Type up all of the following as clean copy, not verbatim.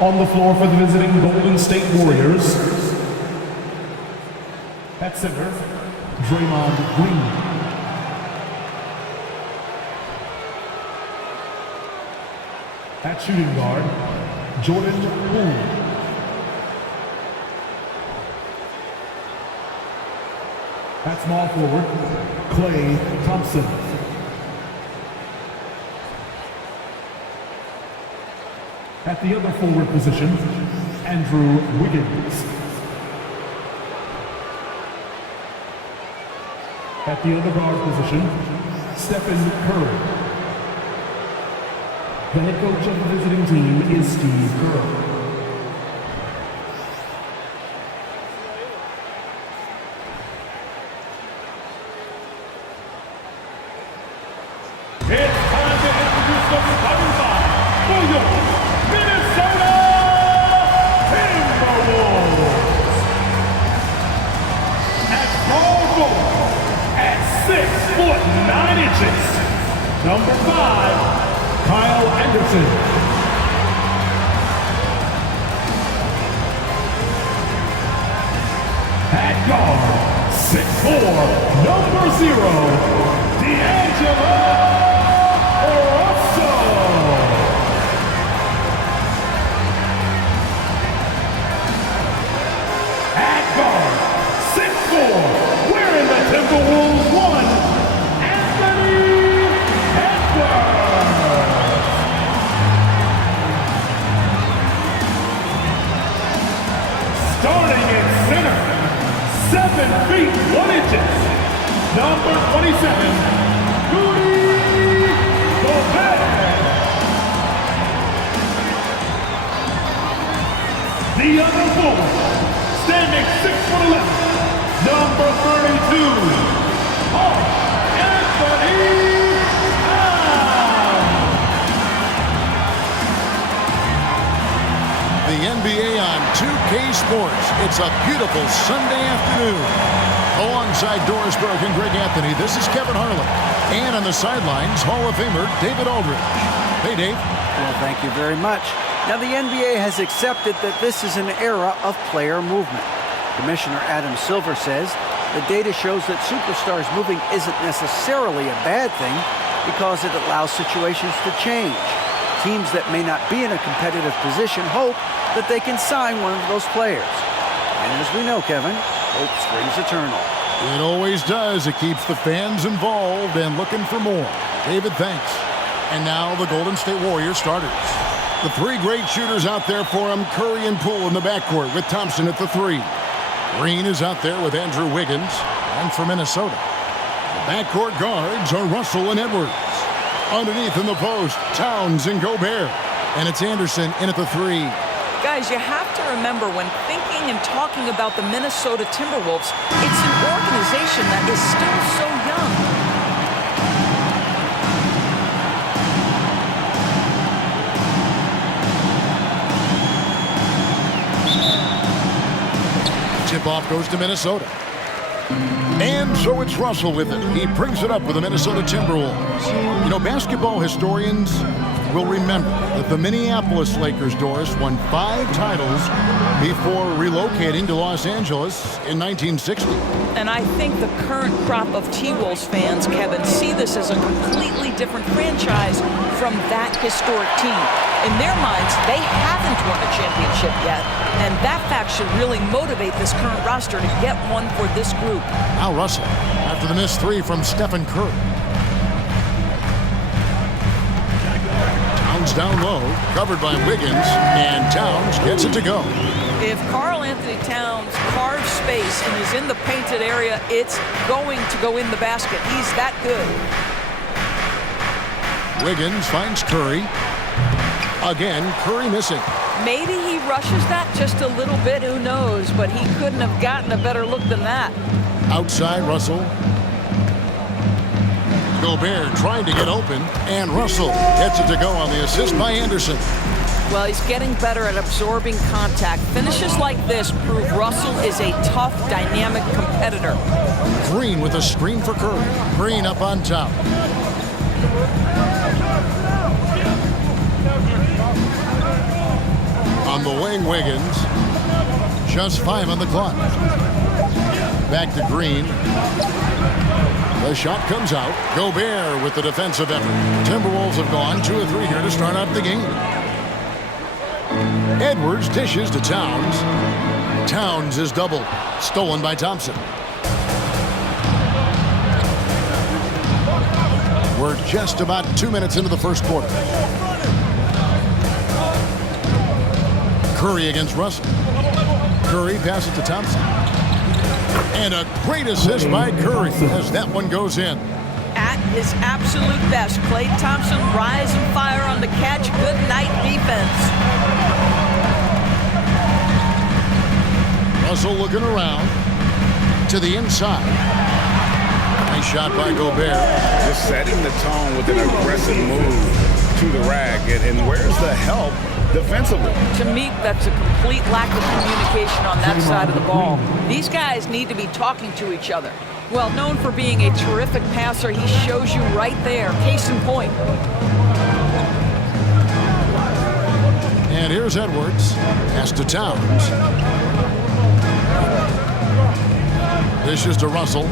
On the floor for the visiting Golden State Warriors, at center, Draymond Green. At shooting guard, Jordan Poole. At small forward, Klay Thompson. At the other forward position, Andrew Wiggins. At the other guard position, Stephen Curry. The head coach of the visiting team is Steve Kerr. It's time to introduce the starting five for your Minnesota Timberwolves. At small forward, at 6'9", number 5, Kyle Anderson. At guard, 6'4", number 0, D'Angelo Russell. At guard, 6'4", wearing the Timberwolves 1, Anthony Edwards. Starting in center, 7 feet 1 inches, number 27, Rudy Gobert. The other forward, standing 6'11", number 32, Anthony Towns. The NBA on 2K Sports. It's a beautiful Sunday afternoon. Alongside Doris Burke and Greg Anthony, this is Kevin Harlan. And on the sidelines, Hall of Famer David Aldridge. Hey, Dave. Well, thank you very much. Now, the NBA has accepted that this is an era of player movement. Commissioner Adam Silver says the data shows that superstars moving isn't necessarily a bad thing because it allows situations to change. Teams that may not be in a competitive position hope that they can sign one of those players. And as we know, Kevin, hope springs eternal. It always does. It keeps the fans involved and looking for more. David, thanks. And now the Golden State Warriors starters. The 3 great shooters out there for them, Curry and Poole in the backcourt with Thompson at the 3. Green is out there with Andrew Wiggins. And for Minnesota, the backcourt guards are Russell and Edwards. Underneath in the post, Towns and Gobert. And it's Anderson in at the 3. Guys, you have to remember when thinking and talking about the Minnesota Timberwolves, it's an organization that is still so young. Tip-off goes to Minnesota. And so it's Russell with it. He brings it up with the Minnesota Timberwolves. You know, basketball historians will remember that the Minneapolis Lakers, Doris, won 5 titles before relocating to Los Angeles in 1960. And I think the current crop of T-Wolves fans, Kevin, see this as a completely different franchise from that historic team. In their minds, they haven't won a championship yet, and that fact should really motivate this current roster to get one for this group. Now Russell, after the missed 3 from Stephen Curry. Towns down low, covered by Wiggins, and Towns gets it to go. If Karl Anthony Towns carves space and is in the painted area, it's going to go in the basket. He's that good. Wiggins finds Curry. Again, Curry missing. Maybe he rushes that just a little bit, who knows, but he couldn't have gotten a better look than that. Outside Russell. Gobert trying to get open, and Russell gets it to go on the assist by Anderson. Well, he's getting better at absorbing contact. Finishes like this prove Russell is a tough, dynamic competitor. Green with a screen for Curry. Green up on top. On the wing, Wiggins. Just 5 on the clock. Back to Green. The shot comes out. Gobert with the defensive effort. Timberwolves have gone 2 of 3 here to start out the game. Edwards dishes to Towns. Towns is doubled. Stolen by Thompson. We're just about 2 minutes into the first quarter. Curry against Russell. Curry passes to Thompson. And a great assist by Curry as that one goes in. At his absolute best, Klay Thompson rise and fire on the catch. Good night defense. Russell looking around to the inside. Nice shot by Gobert. Just setting the tone with an aggressive move to the rack. And where's the help defensively? To me, that's a complete lack of communication on that side of the ball. These guys need to be talking to each other. Well, known for being a terrific passer, he shows you right there. Case in point. And here's Edwards. Pass to Towns. This is to Russell.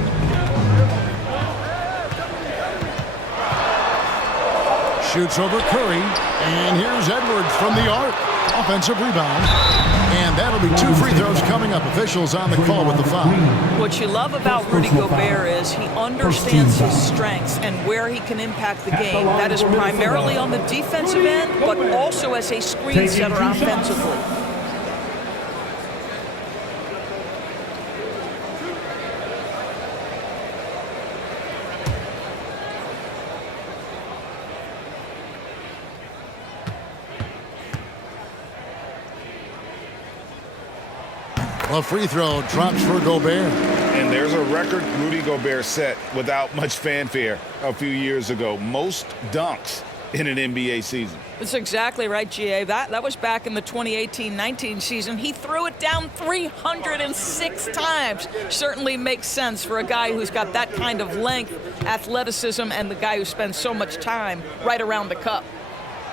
Shoots over Curry. And here's Edwards from the arc. Offensive rebound. And that'll be 2 free throws coming up. Officials on the call with the foul. What you love about Rudy Gobert is he understands his strengths and where he can impact the game. That is primarily on the defensive end, but also as a screen setter offensively. A free throw drops for Gobert. And there's a record Rudy Gobert set without much fanfare a few years ago. Most dunks in an NBA season. That's exactly right, GA. That was back in the 2018-19 season. He threw it down 306 times. Certainly makes sense for a guy who's got that kind of length, athleticism, and the guy who spends so much time right around the cup.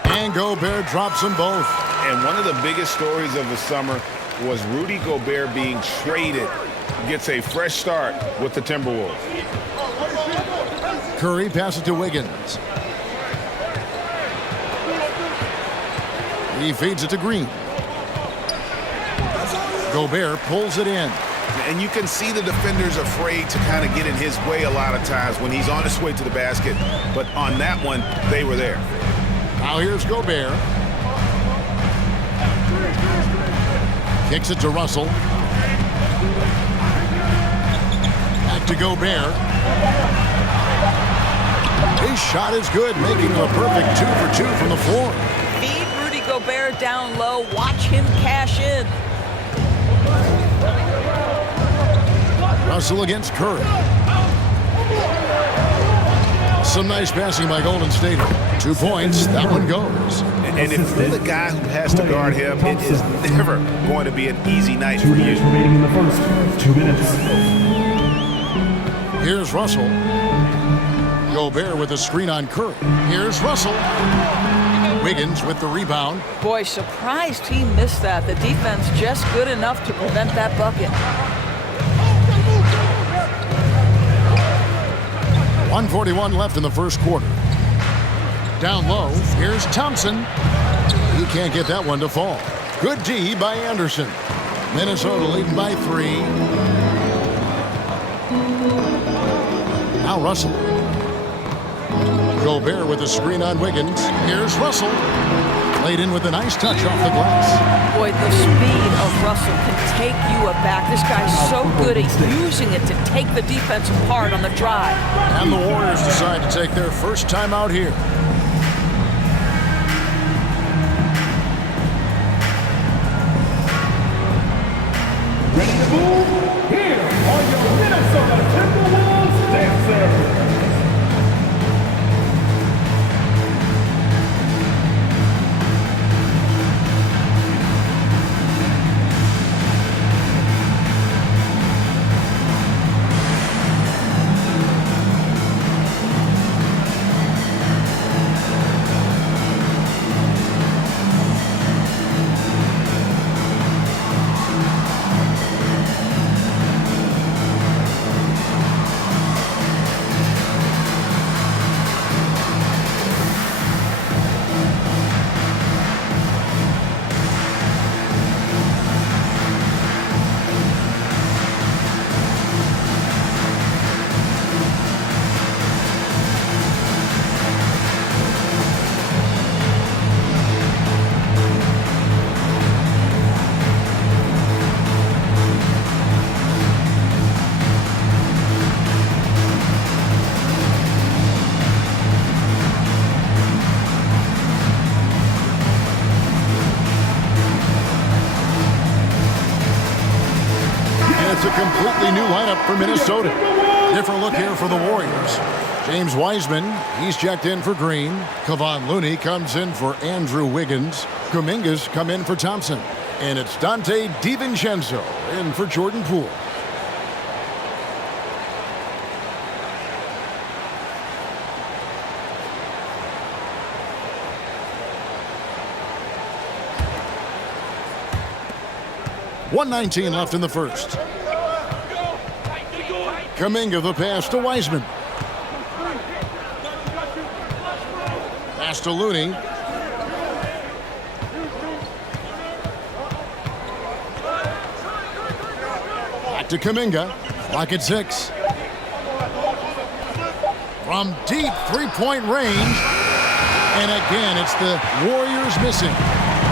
And Gobert drops them both. And one of the biggest stories of the summer was Rudy Gobert being traded. Gets a fresh start with the Timberwolves. Curry passes to Wiggins. He feeds it to Green. Gobert pulls it in. And you can see the defenders afraid to kind of get in his way a lot of times when he's on his way to the basket. But on that one, they were there. Now here's Gobert. Kicks it to Russell. Back to Gobert. His shot is good, making a perfect 2 for 2 from the floor. Feed Rudy Gobert down low. Watch him cash in. Russell against Curry. Some nice passing by Golden State. 2 points. That one goes. And if you're the guy who has to guard him, it is never going to be an easy night for you. 2 minutes remaining in the first. 2 minutes. Here's Russell. Gobert with a screen on Curry. Here's Russell. Wiggins with the rebound. Boy, surprised he missed that. The defense just good enough to prevent that bucket. 1:41 left in the first quarter. Down low, here's Thompson. He can't get that one to fall. Good D by Anderson. Minnesota leading by 3. Now Russell. Gobert with a screen on Wiggins. Here's Russell. Laid in with a nice touch off the glass. Boy, the speed of Russell can take you aback. This guy's so good at using it to take the defense apart on the drive. And the Warriors decide to take their first time out here. Ready to move? Here are your Minnesota Timberwolves dancers. it's a completely new lineup for Minnesota. Different look here for the Warriors. James Wiseman, he's checked in for Green. Kevon Looney comes in for Andrew Wiggins. Kuminga's come in for Thompson. And it's Dante DiVincenzo in for Jordan Poole. .119 left in the first. Kuminga the pass to Wiseman. Pass to Looney. Back to Kuminga. Clock at 6. From deep three-point range. And again, it's the Warriors missing.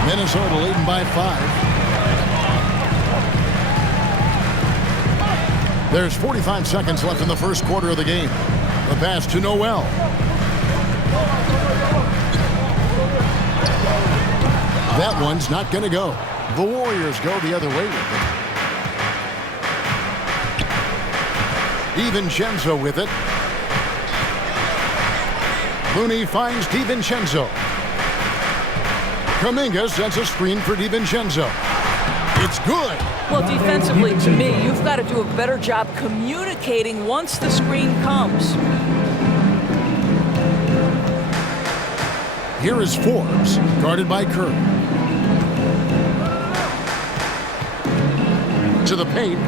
Minnesota leading by 5. There's 45 seconds left in the first quarter of the game. The pass to Noel. That one's not going to go. The Warriors go the other way with it. DiVincenzo with it. Looney finds DiVincenzo. Kuminga sends a screen for DiVincenzo. It's good. Well, defensively, to me, you've got to do a better job communicating once the screen comes. Here is Forbes, guarded by Curry. To the paint.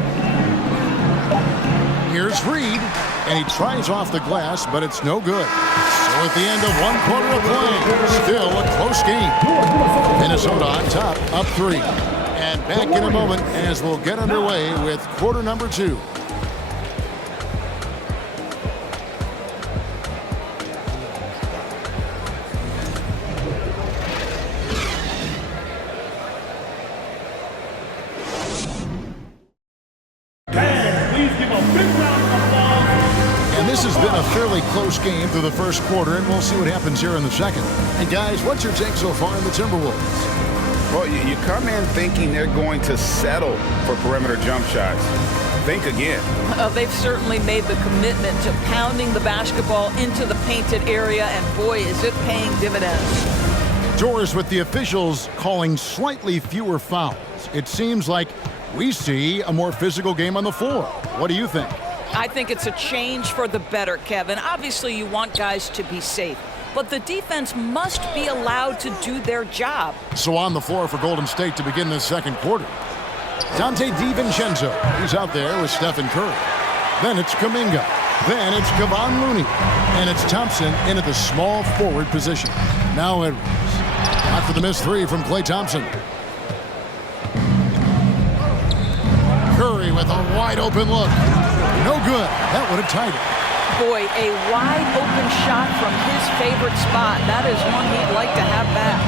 Here's Reed, and he tries off the glass, but it's no good. So at the end of one quarter of play, still a close game. Minnesota on top, up 3. And back in a moment as we'll get underway with quarter number 2. And this has been a fairly close game through the first quarter, and we'll see what happens here in the second. And guys, what's your take so far in the Timberwolves? Well, you come in thinking they're going to settle for perimeter jump shots. Think again. They've certainly made the commitment to pounding the basketball into the painted area, and boy, is it paying dividends. Doris, with the officials calling slightly fewer fouls, it seems like we see a more physical game on the floor. What do you think? I think it's a change for the better, Kevin. Obviously, you want guys to be safe, but the defense must be allowed to do their job. So on the floor for Golden State to begin this second quarter. Dante DiVincenzo. He's out there with Stephen Curry. Then it's Kuminga. Then it's Kevon Looney. And it's Thompson in at the small forward position. Now Edwards. After the missed 3 from Klay Thompson. Curry with a wide open look. No good. That would have tied it. Boy, a wide open shot from his favorite spot. That is one he'd like to have back.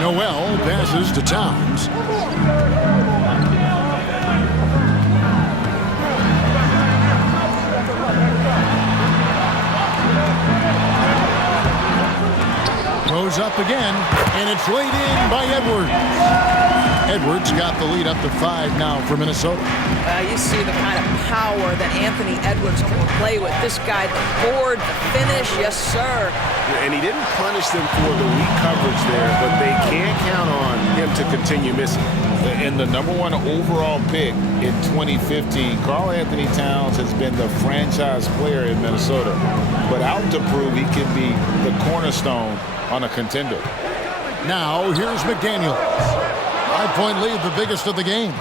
Noel passes to Towns. Goes up again, and it's laid in by Edwards. Edwards got the lead up to 5 now for Minnesota. You see the kind of power that Anthony Edwards can play with. This guy, the board, the finish, yes, sir. And he didn't punish them for the weak coverage there, but they can't count on him to continue missing. And the #1 overall pick in 2015, Karl Anthony Towns has been the franchise player in Minnesota, but out to prove he can be the cornerstone on a contender. Now, here's McDaniel. 5-point lead, the biggest of the game.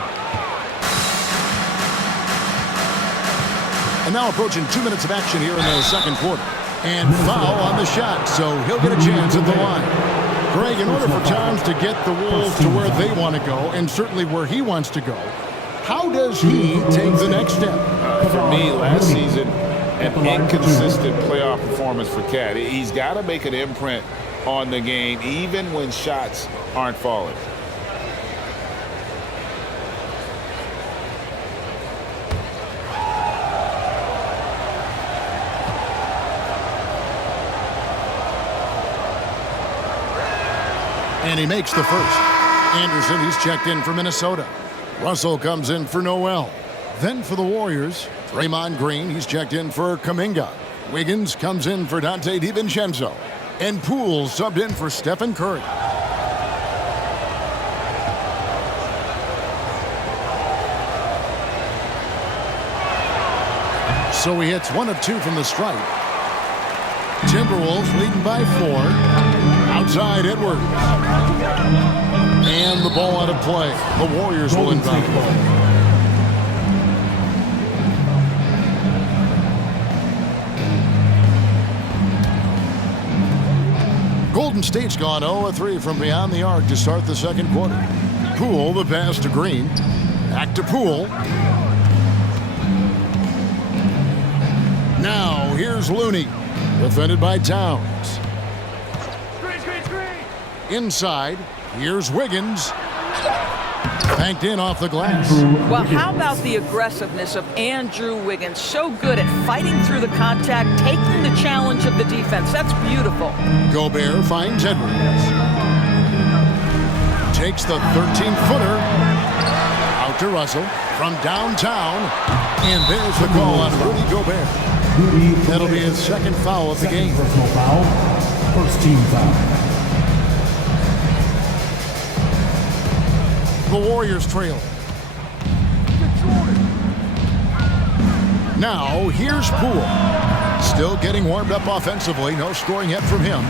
And now approaching 2 minutes of action here in the second quarter. And foul on the shot, so he'll get a chance at the line. Greg, in order for Towns to get the Wolves to where they want to go, and certainly where he wants to go, how does he take the next step? For me, last season, an inconsistent playoff performance for Cat. He's got to make an imprint on the game, even when shots aren't falling. And he makes the first. Anderson, he's checked in for Minnesota. Russell comes in for Noel. Then for the Warriors, Draymond Green, he's checked in for Kuminga. Wiggins comes in for Dante DiVincenzo. And Poole subbed in for Stephen Curry. So he hits 1 of 2 from the stripe. Timberwolves leading by 4. Outside Edwards. And the ball out of play. The Warriors will inbound. Golden State's gone 0-3 from beyond the arc to start the second quarter. Poole, the pass to Green. Back to Poole. Now, here's Looney. Defended by Towns. Inside, here's Wiggins. Banked in off the glass. Well, how about the aggressiveness of Andrew Wiggins? So good at fighting through the contact, taking the challenge of the defense. That's beautiful. Gobert finds Edwards. Takes the 13-footer. Out to Russell from downtown. And there's the call on Rudy Gobert. That'll be his second foul of the game. Personal foul. First team foul. The Warriors trail. Now, here's Poole. Still getting warmed up offensively. No scoring yet from him.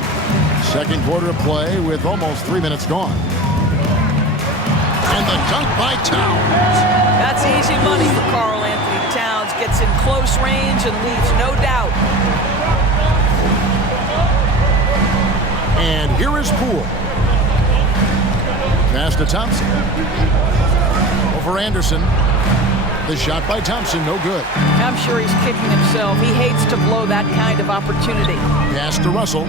Second quarter of play with almost 3 minutes gone. And the dunk by Towns. That's easy money for Karl Anthony Towns. Gets in close range and leaves no doubt. And here is Poole. Pass to Thompson. Over Anderson. The shot by Thompson, no good. I'm sure he's kicking himself. He hates to blow that kind of opportunity. Pass to Russell.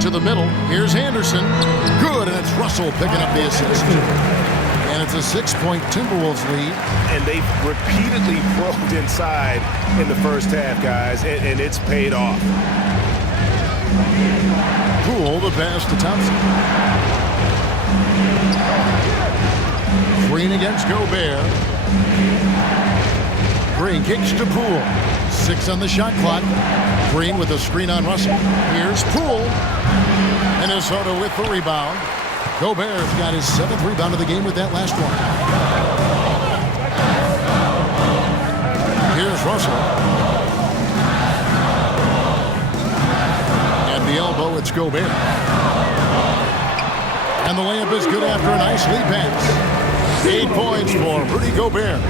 To the middle. Here's Anderson. Good, and it's Russell picking up the assist. And it's a 6-point Timberwolves lead. And they've repeatedly probed inside in the first half, guys, and it's paid off. Poole, the pass to Thompson. Green against Gobert. Green kicks to Poole. 6 on the shot clock. Green with a screen on Russell. Here's Poole. Minnesota with the rebound. Gobert's got his 7th rebound of the game with that last one. Here's Russell. The elbow, it's Gobert. And the layup is good after a nice lead pass. 8 points for Rudy Gobert.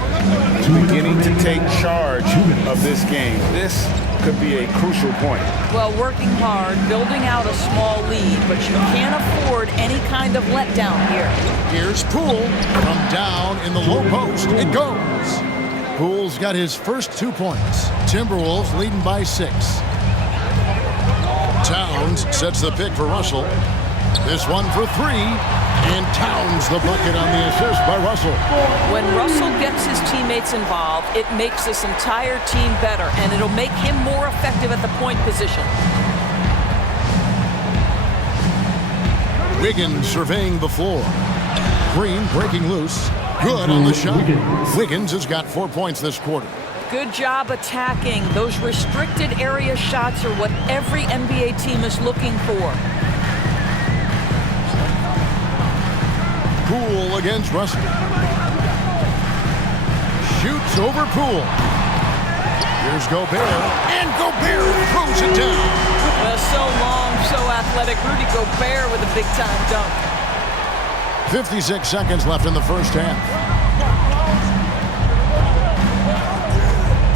Beginning to take charge of this game. This could be a crucial point. Well, working hard, building out a small lead, but you can't afford any kind of letdown here. Here's Poole from down in the low post. It goes. Poole's got his first 2 points. Timberwolves leading by 6. Towns sets the pick for Russell. This one for 3. And Towns the bucket on the assist by Russell. When Russell gets his teammates involved, it makes this entire team better, and it'll make him more effective at the point position. Wiggins surveying the floor. Green breaking loose. Good on the shot. Wiggins has got 4 points this quarter. Good job attacking. Those restricted area shots are what every NBA team is looking for. Poole against Russell. Shoots over Poole. Here's Gobert. And Gobert throws it down. Well, so long, so athletic. Rudy Gobert with a big-time dunk. 56 seconds left in the first half.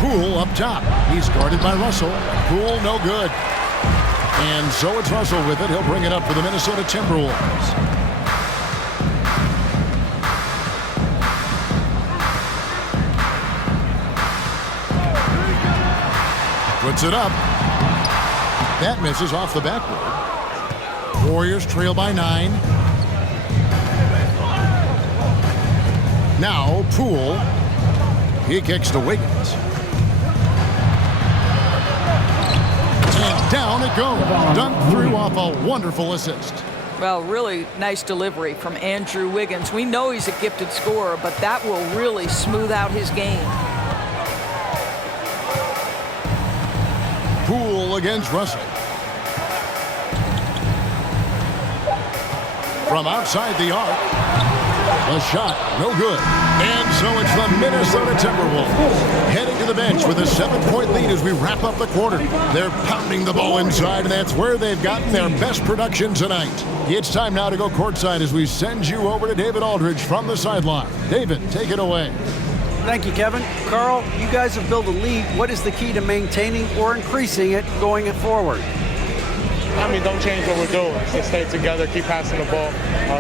Poole up top. He's guarded by Russell. Poole no good. And so it's Russell with it. He'll bring it up for the Minnesota Timberwolves. Puts it up. That misses off the backboard. Warriors trail by 9. Now Poole. He kicks to Wiggins. And down it goes. Dunked through off a wonderful assist. Well, really nice delivery from Andrew Wiggins. We know he's a gifted scorer, but that will really smooth out his game. Poole against Russell. From outside the arc. The shot, no good. And so it's the Minnesota Timberwolves heading to the bench with a 7-point lead as we wrap up the quarter. They're pounding the ball inside, and that's where they've gotten their best production tonight. It's time now to go courtside as we send you over to David Aldridge from the sideline. David, take it away. Thank you, Kevin. Carl, you guys have built a lead. What is the key to maintaining or increasing it going forward? I mean, don't change what we're doing. Just stay together, keep passing the ball,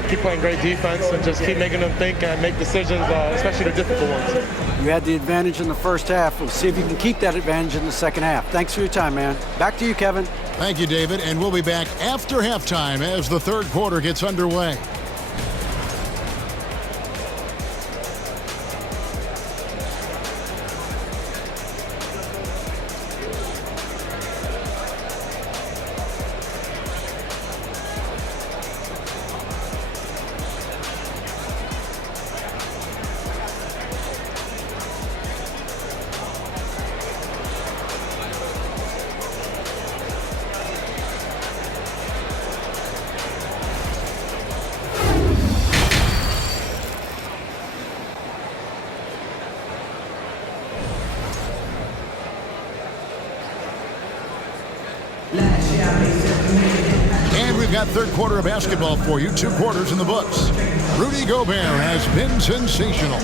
keep playing great defense, and just keep making them think and make decisions, especially the difficult ones. You had the advantage in the first half. We'll see if you can keep that advantage in the second half. Thanks for your time, man. Back to you, Kevin. Thank you, David, and we'll be back after halftime as the third quarter gets underway. And we've got third quarter of basketball for you. 2 quarters in the books. Rudy Gobert has been sensational.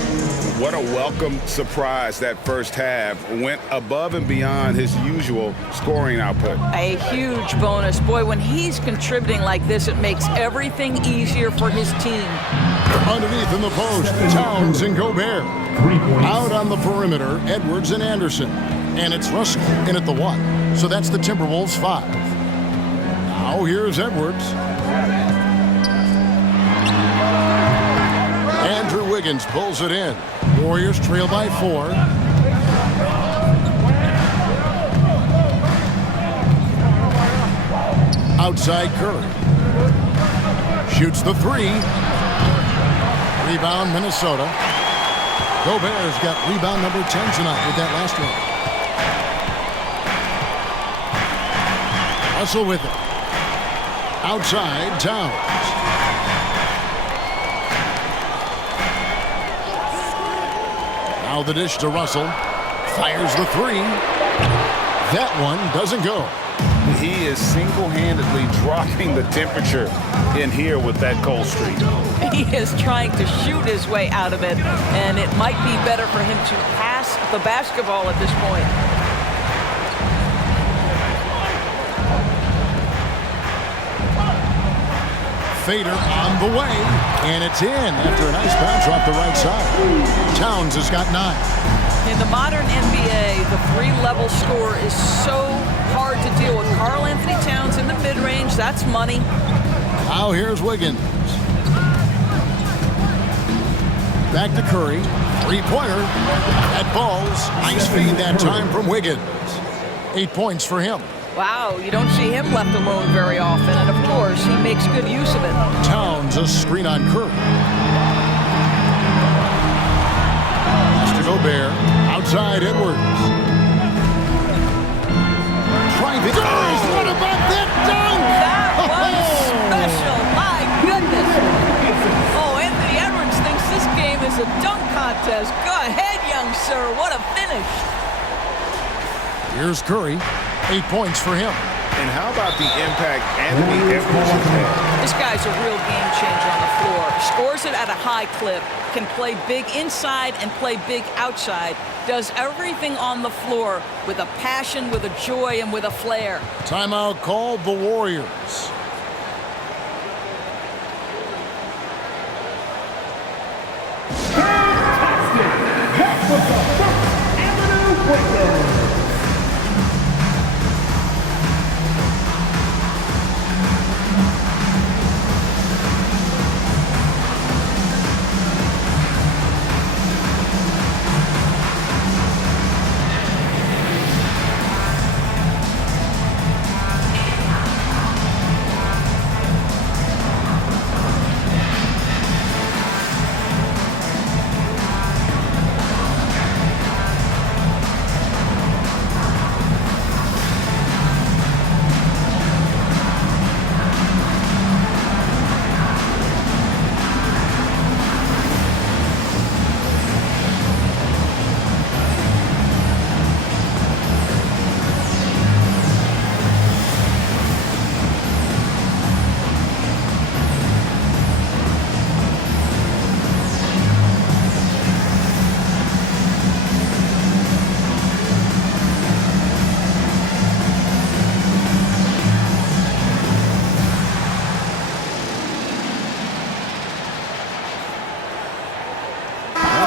What a welcome surprise that first half. Went above and beyond his usual scoring output. A huge bonus. Boy, when he's contributing like this, it makes everything easier for his team. Underneath in the post, Towns and Gobert. Out on the perimeter, Edwards and Anderson. And it's Russell in at the 1. So that's the Timberwolves 5. Now here's Edwards. Andrew Wiggins pulls it in. Warriors trail by 4. Outside Curry. Shoots the 3. Rebound Minnesota. Gobert's got rebound number 10 tonight with that last one. Russell with it. Outside, Towns. Now the dish to Russell. Fires the 3. That one doesn't go. He is single-handedly dropping the temperature in here with that cold streak. He is trying to shoot his way out of it, and it might be better for him to pass the basketball at this point. Fader on the way, and it's in after a nice bounce off the right side. Towns has got 9. In the modern NBA, the 3-level score is so hard to deal with. Karl Anthony Towns in the mid-range, that's money. Now here's Wiggins. Back to Curry. 3-pointer. That falls. Nice feed that time from Wiggins. 8 points for him. Wow, you don't see him left alone very often, and of course, he makes good use of it. Towns a screen on Curry. Pass to Gobert. Outside Edwards. Trying to... What about that dunk? That was special, my goodness. Oh, Anthony Edwards thinks this game is a dunk contest. Go ahead, young sir, what a finish. Here's Curry. 8 points for him. And how about the impact Anthony Edwards has had? This guy's a real game changer on the floor. Scores it at a high clip, can play big inside and play big outside. Does everything on the floor with a passion, with a joy, and with a flair. Timeout called the Warriors. That was the First Avenue Warriors.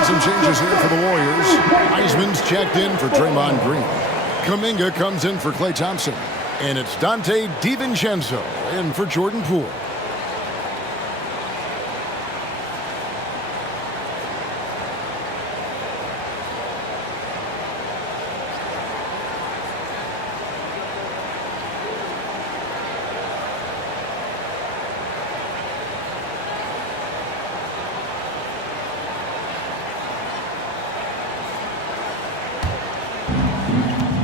some changes here for the Warriors. Heisman's checked in for Draymond Green. Kuminga comes in for Klay Thompson. And it's Dante DiVincenzo in for Jordan Poole.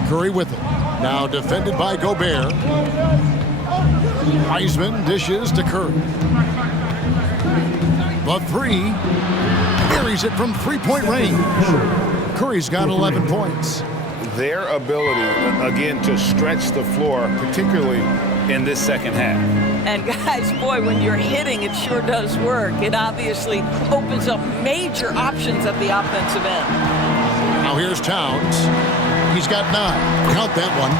Curry with it. Now defended by Gobert. Heisman dishes to Curry. The three. Carries it from three-point range. Curry's got 11 points. Their ability, again, to stretch the floor, particularly in this second half. And guys, boy, when you're hitting, it sure does work. It obviously opens up major options at the offensive end. Now here's Towns. He's got 9. Count that one.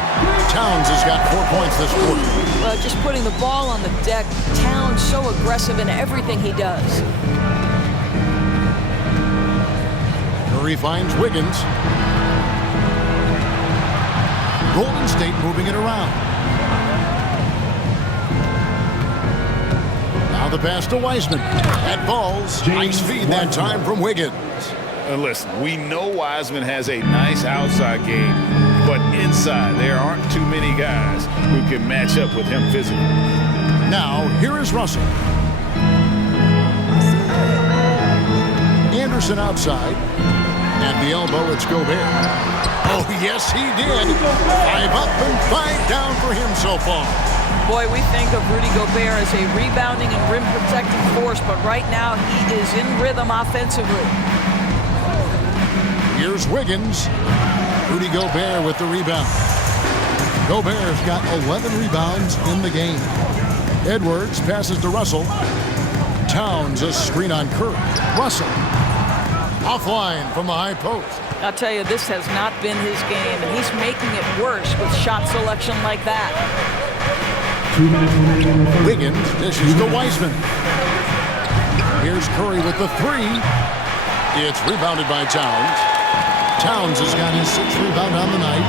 Towns has got 4 points this quarter. Well, just putting the ball on the deck. Towns so aggressive in everything he does. Curry finds Wiggins. Golden State moving it around. Now the pass to Wiseman. That falls. Nice feed that time from Wiggins. Listen, we know Wiseman has a nice outside game, but inside there aren't too many guys who can match up with him physically. Now, here is Russell. Anderson outside. At the elbow, it's Gobert. Oh, yes, he did. 5 up and 5 down for him so far. Boy, we think of Rudy Gobert as a rebounding and rim-protecting force, but right now he is in rhythm offensively. Here's Wiggins. Rudy Gobert with the rebound. Gobert's got 11 rebounds in the game. Edwards passes to Russell. Towns a screen on Curry. Russell offline from the high post. I'll tell you, this has not been his game, and he's making it worse with shot selection like that. Wiggins dishes to Wiseman. Here's Curry with the three. It's rebounded by Towns. Towns has got his 6th rebound on the night.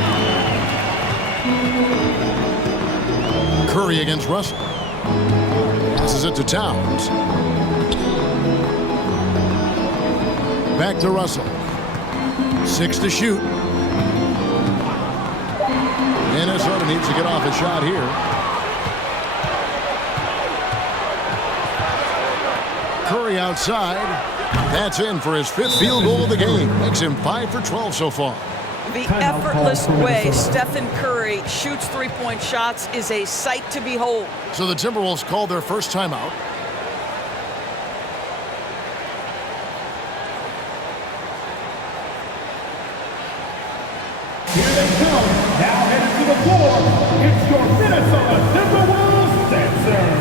Curry against Russell. Passes it to Towns. Back to Russell. 6 to shoot. Minnesota needs to get off a shot here. Curry outside. That's in for his 5th field goal of the game. Makes him 5 for 12 so far. The effortless way Stephen Curry shoots three-point shots is a sight to behold. So the Timberwolves called their first timeout. Here they come. Now headed to the floor. It's your Minnesota Timberwolves dancers.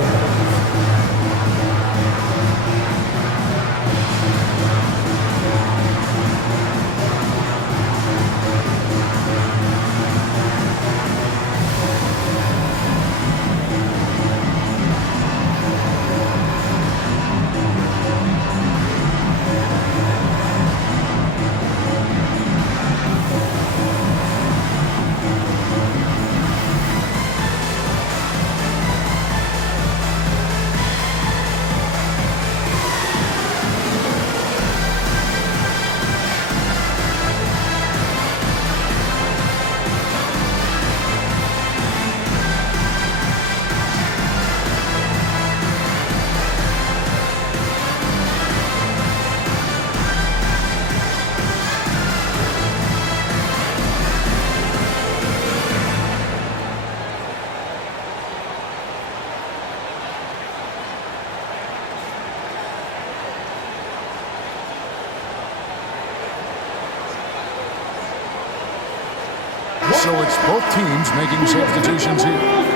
So it's both teams making substitutions here.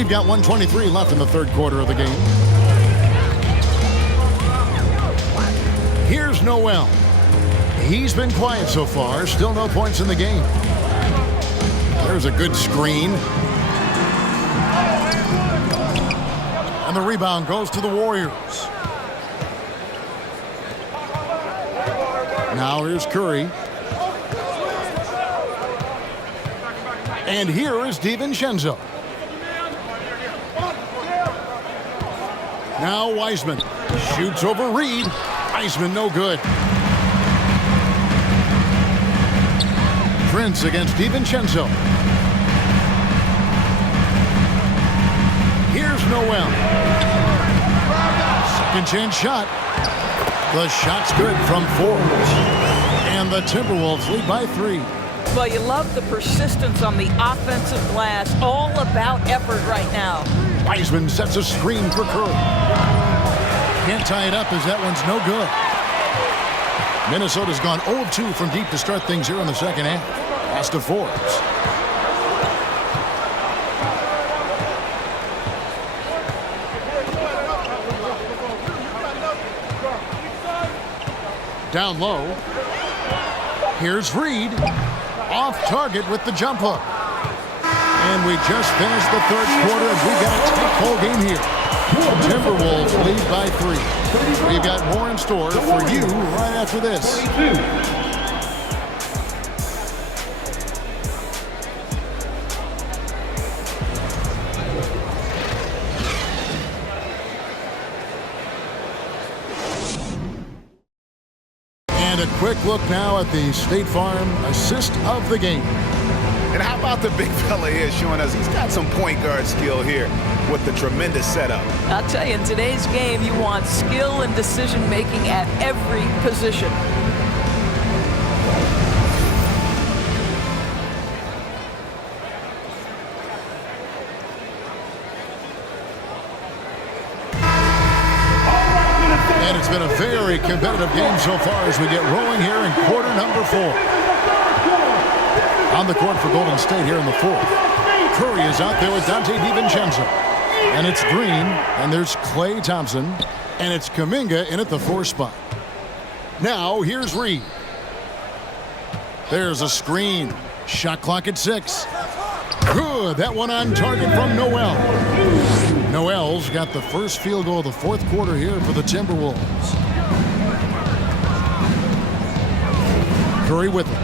We've got 1:23 left in the third quarter of the game. Here's Noel. He's been quiet so far. Still no points in the game. There's a good screen. And the rebound goes to the Warriors. Now here's Curry. And here is DiVincenzo. Now Wiseman shoots over Reed. Wiseman no good. Prince against DiVincenzo. Here's Noel. Second chance shot. The shot's good from Forbes. And the Timberwolves lead by 3. Well, you love the persistence on the offensive glass. All about effort right now. Wiseman sets a screen for Curry. Can't tie it up as that one's no good. Minnesota's gone 0 of 2 from deep to start things here in the second half. Pass to Forbes. Down low. Here's Reed. Off target with the jump hook. And we just finished the third quarter, and we got a tight ball game here. The Timberwolves lead by 3. We've got more in store for you right after this. And a quick look now at the State Farm assist of the game. And how about the big fella here showing us he's got some point guard skill here with the tremendous setup. I'll tell you, in today's game, you want skill and decision-making at every position. And it's been a very competitive game so far as we get rolling here in quarter number 4. On the court for Golden State here in the 4th. Curry is out there with Dante DiVincenzo. And it's Green, and there's Klay Thompson, and it's Kuminga in at the 4 spot. Now here's Reed. There's a screen. Shot clock at 6. Good. That one on target from Noel. Noel's got the first field goal of the 4th quarter here for the Timberwolves. Curry with it.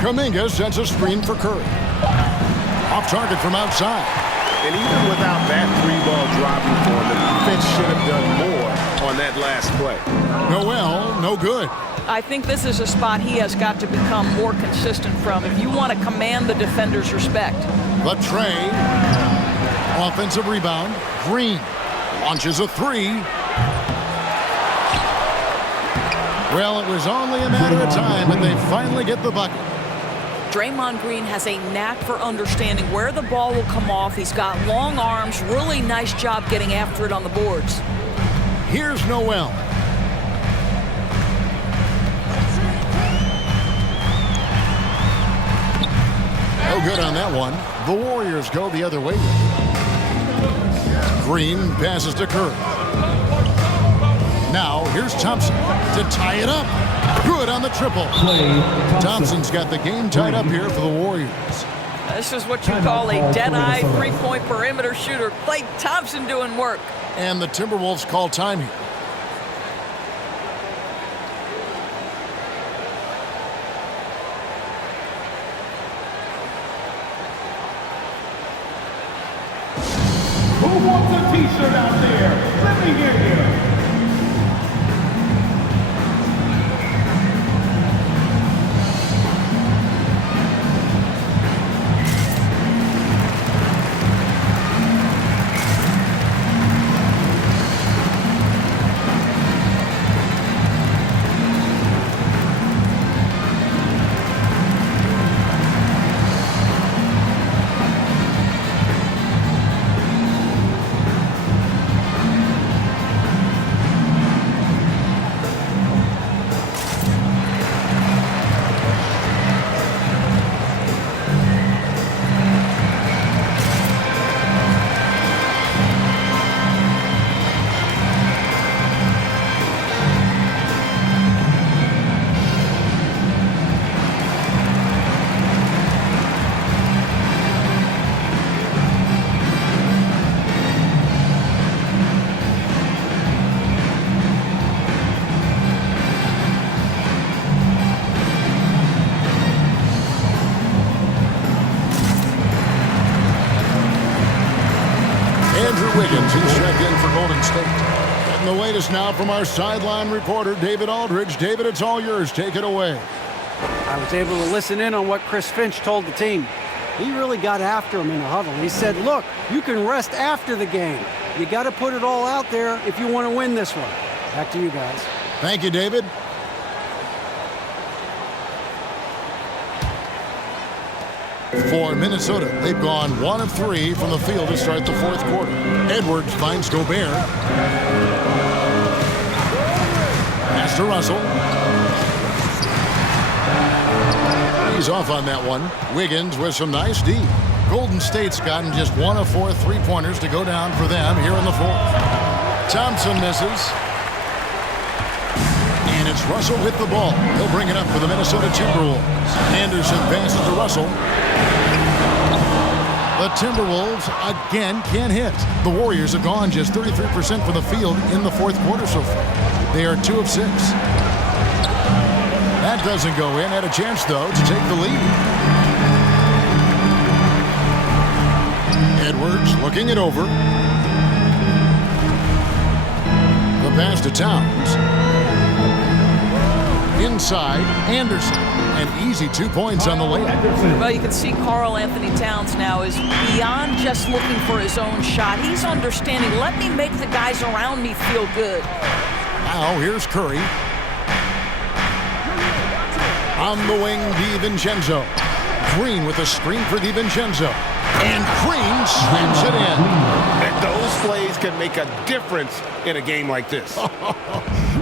Kuminga sets a screen for Curry. Off target from outside. And even without that 3-ball dropping for him, the defense should have done more on that last play. Noel, no good. I think this is a spot he has got to become more consistent from if you want to command the defender's respect. The tray. Offensive rebound. Green launches a 3. Well, it was only a matter of time, but they finally get the bucket. Draymond Green has a knack for understanding where the ball will come off. He's got long arms. Really nice job getting after it on the boards. Here's Noel. No good on that one. The Warriors go the other way. Green passes to Curry. Now here's Thompson to tie it up. Good on the triple. Thompson's got the game tied up here for the Warriors. This is what you call a dead-eye three-point perimeter shooter. Klay Thompson doing work. And the Timberwolves call time here. Who wants a t-shirt out there? Let me hear you. Andrew Wiggins. He's checked in for Golden State. Getting the latest now from our sideline reporter, David Aldridge. David, it's all yours. Take it away. I was able to listen in on what Chris Finch told the team. He really got after him in the huddle. He said, look, you can rest after the game. You got to put it all out there if you want to win this one. Back to you guys. Thank you, David. For Minnesota, they've gone 1 of 3 from the field to start the fourth quarter. Edwards finds Gobert. Pass to Russell. He's off on that one. Wiggins with some nice D. Golden State's gotten just 1 of 4 3-pointers to go down for them here in the fourth. Thompson misses. And it's Russell with the ball. He'll bring it up for the Minnesota Timberwolves. Anderson passes to Russell. The Timberwolves again can't hit. The Warriors have gone just 33% from the field in the fourth quarter so far. They are 2 of 6. That doesn't go in. Had a chance, though, to take the lead. Edwards looking it over. The pass to Towns. Inside, Anderson. An easy 2 points on the layup. Well, you can see Karl Anthony Towns now is beyond just looking for his own shot. He's understanding, let me make the guys around me feel good. Now, here's Curry. On the wing, DiVincenzo. Green with a screen for DiVincenzo. And Green slams it in. And those plays can make a difference in a game like this.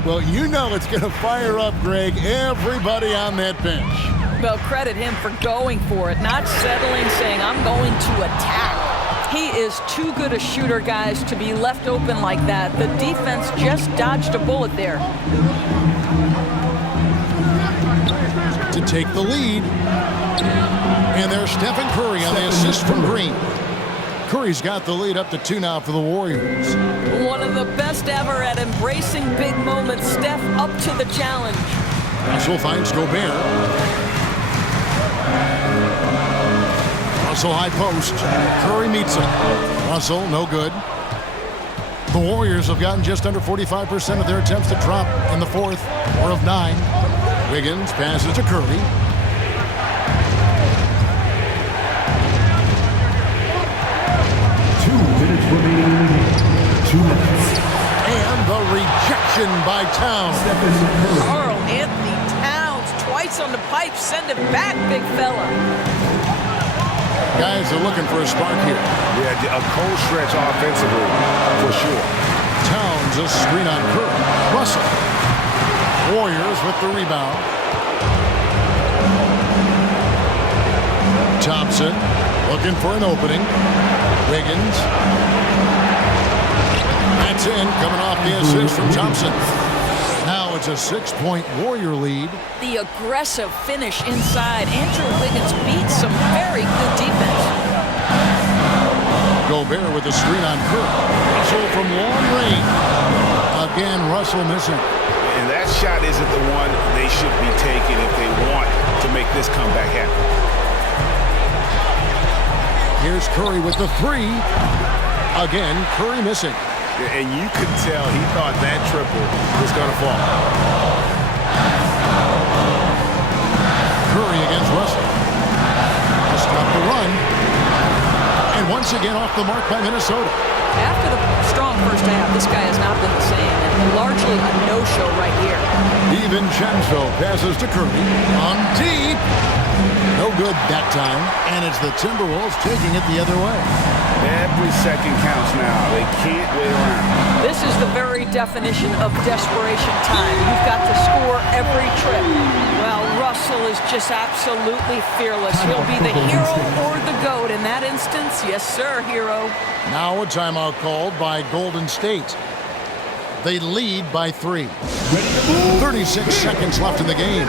Well, you know it's going to fire up, Greg, everybody on that bench. Well, credit him for going for it, not settling, saying, I'm going to attack. He is too good a shooter, guys, to be left open like that. The defense just dodged a bullet there. To take the lead. And there's Stephen Curry on the assist from Green. Curry's got the lead up to 2 now for the Warriors. One of the best ever at embracing big moments. Steph up to the challenge. Russell finds Gobert. Russell high post. Curry meets him. Russell, no good. The Warriors have gotten just under 45% of their attempts to drop in the fourth, or of 9. Wiggins passes to Curry. And the rejection by Towns. Karl Anthony Towns twice on the pipe. Send it back, big fella. Guys are looking for a spark here. Yeah, a cold stretch offensively, for sure. Towns a screen on Curry. Russell. Warriors with the rebound. Thompson looking for an opening. Wiggins. That's in, coming off the assist from Thompson. Now it's a 6-point Warrior lead. The aggressive finish inside. Andrew Wiggins beats some very good defense. Gobert with the screen on Curry. Russell from long range. Again, Russell missing. And that shot isn't the one they should be taking if they want to make this comeback happen. Here's Curry with the 3. Again, Curry missing. And you could tell he thought that triple was going to fall. Curry against Russell. Stop the run. And once again off the mark by Minnesota. After the strong first half, this guy has not been the same, and largely a no-show right here. DiVincenzo passes to Curry. On deep. No good that time. And it's the Timberwolves taking it the other way. Every second counts now. They can't wait around. This is the very definition of desperation time. You've got to score every trip. Well, Russell is just absolutely fearless. He'll be the hero or the GOAT in that instance. Yes, sir, hero. Now a timeout called by Golden State. They lead by 3. 36 seconds left in the game.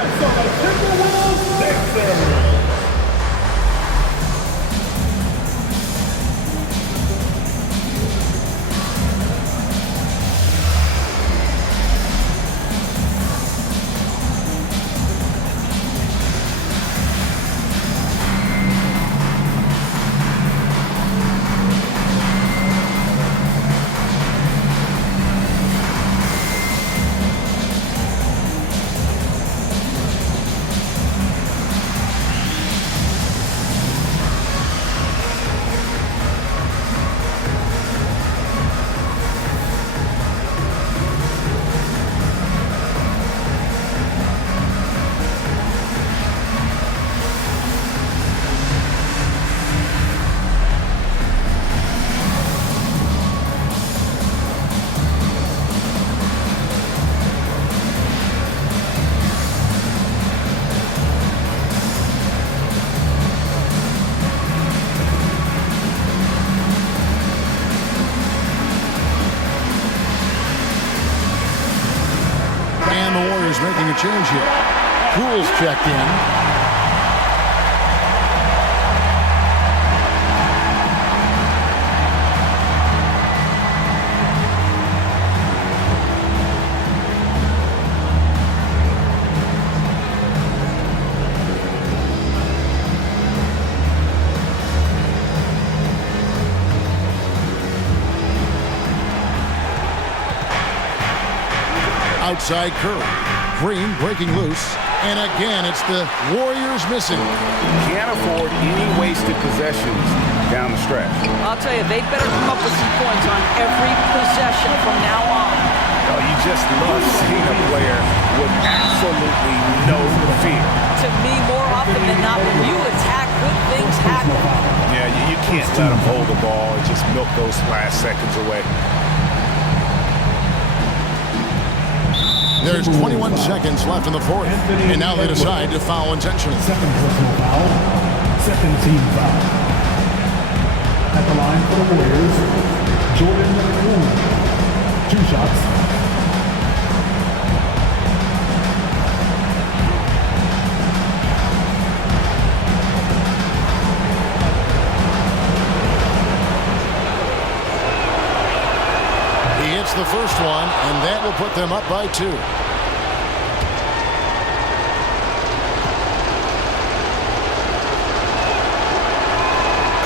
the Warriors making a change here. Poole's checked in. Outside Curry. Green breaking loose. And again, it's the Warriors missing. Can't afford any wasted possessions down the stretch. I'll tell you, they better come up with some points on every possession from now on. Oh, you just love seeing a player with absolutely no fear. To me, more often than not, when you attack, good things happen. Yeah, you can't let them hold the ball and just milk those last seconds away. There's 21 seconds left in the fourth, and now they decide to foul intentionally. Second personal foul. Second team foul. At the line for the Warriors, Jordan Poole. 2 shots. The first one, and that will put them up by 2.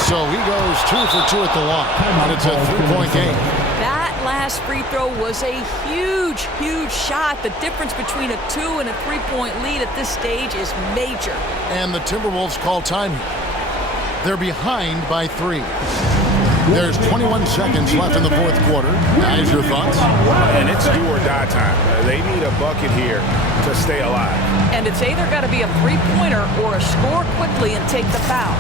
So he goes 2 for 2 at the line, and it's a 3-point game. That last free throw was a huge, huge shot. The difference between a 2 and a 3-point lead at this stage is major. And the Timberwolves call time. They're behind by 3. There's 21 seconds left in the fourth quarter. Guys, your thoughts? And it's do or die time. They need a bucket here to stay alive. And it's either got to be a three-pointer or a score quickly and take the foul.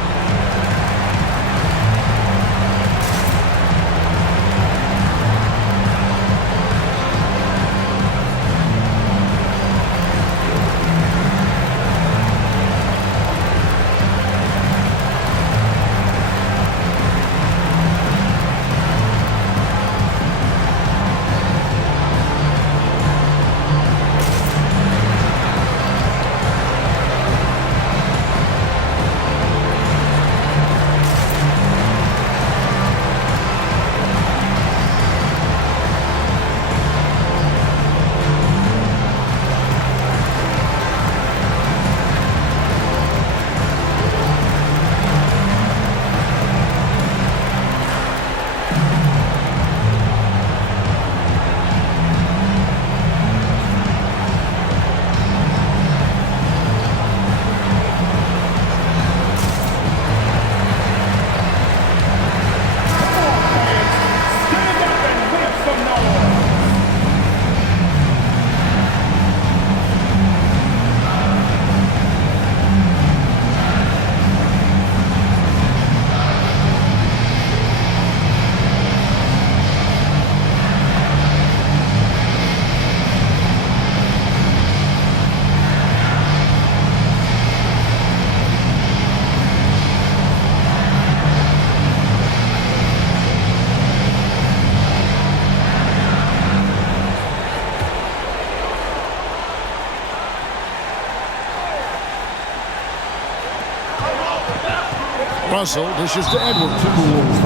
Russell dishes to Edwards.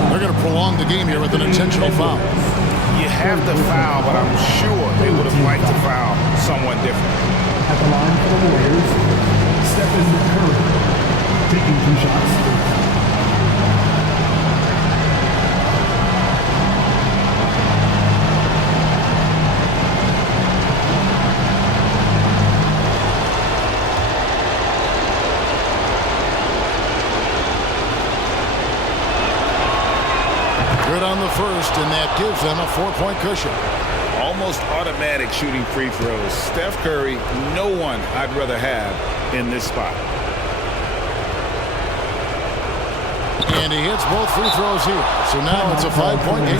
They're going to prolong the game here with an intentional foul. You have to foul, but I'm sure they would have liked to foul someone different. At the line for the Warriors, Stephen Curry, taking 2 shots. Good on the first, and that gives them a 4-point cushion. Almost automatic shooting free throws. Steph Curry, no one I'd rather have in this spot. And he hits both free throws here. So now it's a 5-point game.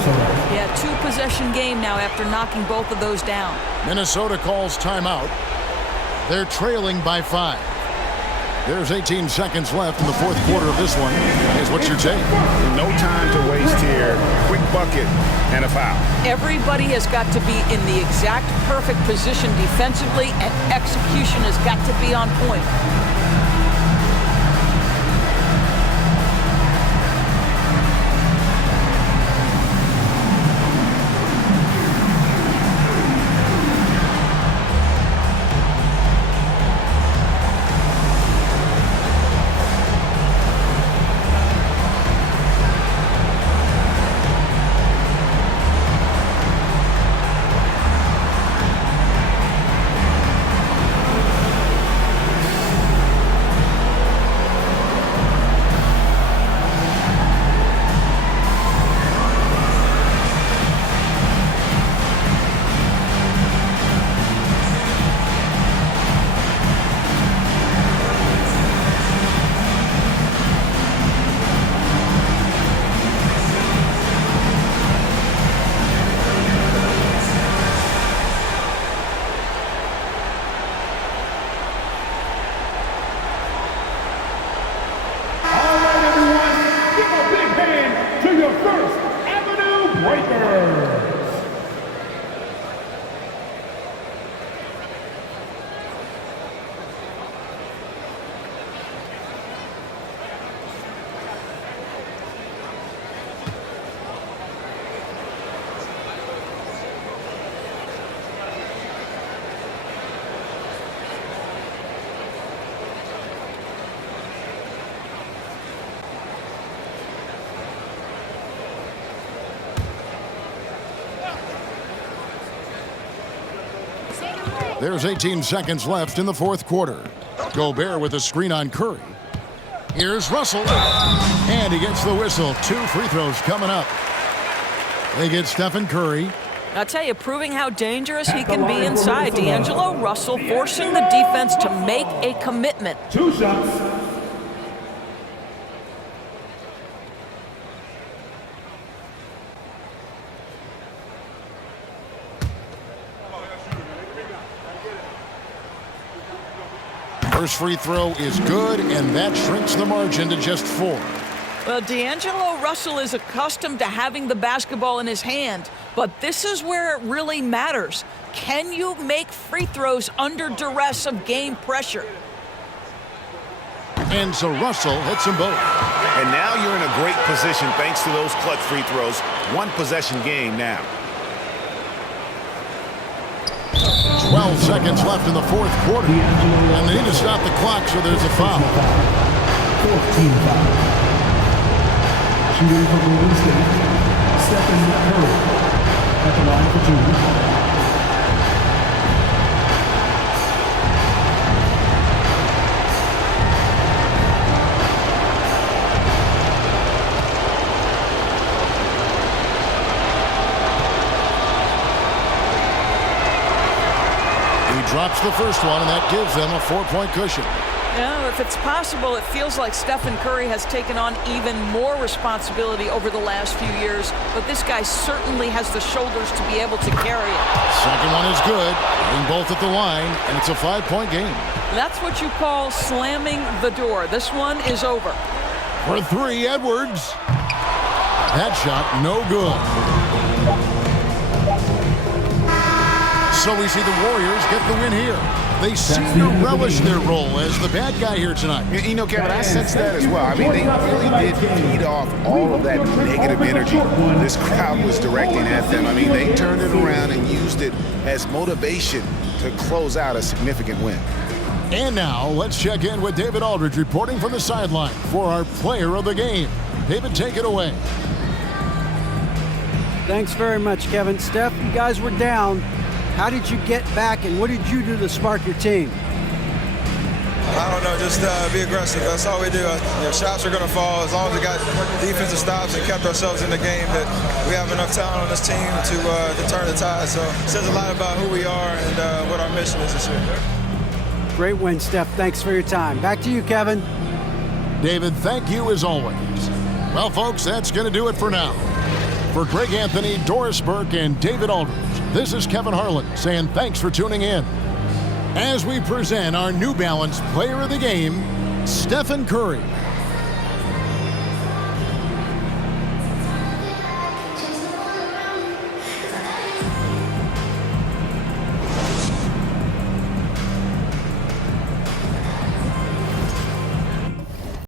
Yeah, 2-possession game now after knocking both of those down. Minnesota calls timeout. They're trailing by 5. There's 18 seconds left in the fourth quarter of this one. Here's what's your take? No time to waste here. Quick bucket and a foul. Everybody has got to be in the exact perfect position defensively, and execution has got to be on point. There's 18 seconds left in the fourth quarter. Gobert with a screen on Curry. Here's Russell. And he gets the whistle. 2 free throws coming up. They get Stephen Curry. I'll tell you, proving how dangerous he can be inside. D'Angelo Russell forcing the defense to make a commitment. 2 shots. First free throw is good, and that shrinks the margin to just 4. Well, D'Angelo Russell is accustomed to having the basketball in his hand, but this is where it really matters. Can you make free throws under duress of game pressure? And so Russell hits them both. And now you're in a great position thanks to those clutch free throws. 1 possession game now. 12 seconds left in the fourth quarter. And they need to stop the clock, so there's a foul. 14 foul. Shooting for Golden State, Stephen Curry at the line for 2. Drops the first one, and that gives them a 4-point cushion. Yeah, if it's possible, it feels like Stephen Curry has taken on even more responsibility over the last few years, but this guy certainly has the shoulders to be able to carry it. Second one is good, getting both at the line, and it's a 5-point game. That's what you call slamming the door. This one is over. For 3, Edwards. That shot, no good. So we see the Warriors get the win here. They seem to relish their role as the bad guy here tonight. You know, Kevin, I sense that as well. I mean, they really did feed off all of that negative energy this crowd was directing at them. I mean, they turned it around and used it as motivation to close out a significant win. And now, let's check in with David Aldridge reporting from the sideline for our player of the game. David, take it away. Thanks very much, Kevin. Steph, you guys were down. How did you get back, and what did you do to spark your team? I don't know, just be aggressive. That's all we do. Shots are going to fall as long as we got defensive stops and kept ourselves in the game. That we have enough talent on this team to turn the tide. So it says a lot about who we are and what our mission is this year. Great win, Steph. Thanks for your time. Back to you, Kevin. David, thank you as always. Well, folks, that's going to do it for now. For Greg Anthony, Doris Burke, and David Aldridge, this is Kevin Harlan saying thanks for tuning in. As we present our New Balance Player of the Game, Stephen Curry.